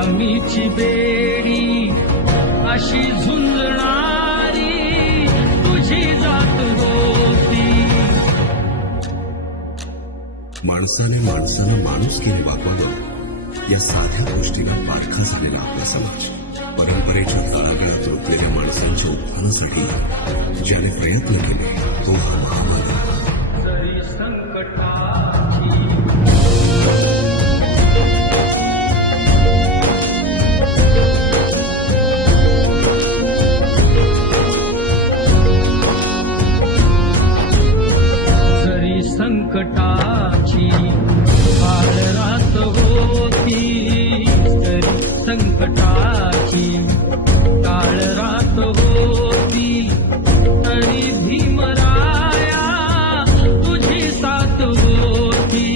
स्वामीची बेडी अशी झुंजणारी तुझी जात होती. माणसाने माणुसकीने वागवावं या साध्या गोष्टीला पारखा झालेला आपला समाज. परंपरेच्या तळागाळात रुतलेल्या माणसांच्या उत्थानासाठी ज्याने प्रयत्न केले तो हा महामानव. जरी संकटाची संकटाची काळ रात होती. तरी संकटाची काळ रात होती. तरी भीमराव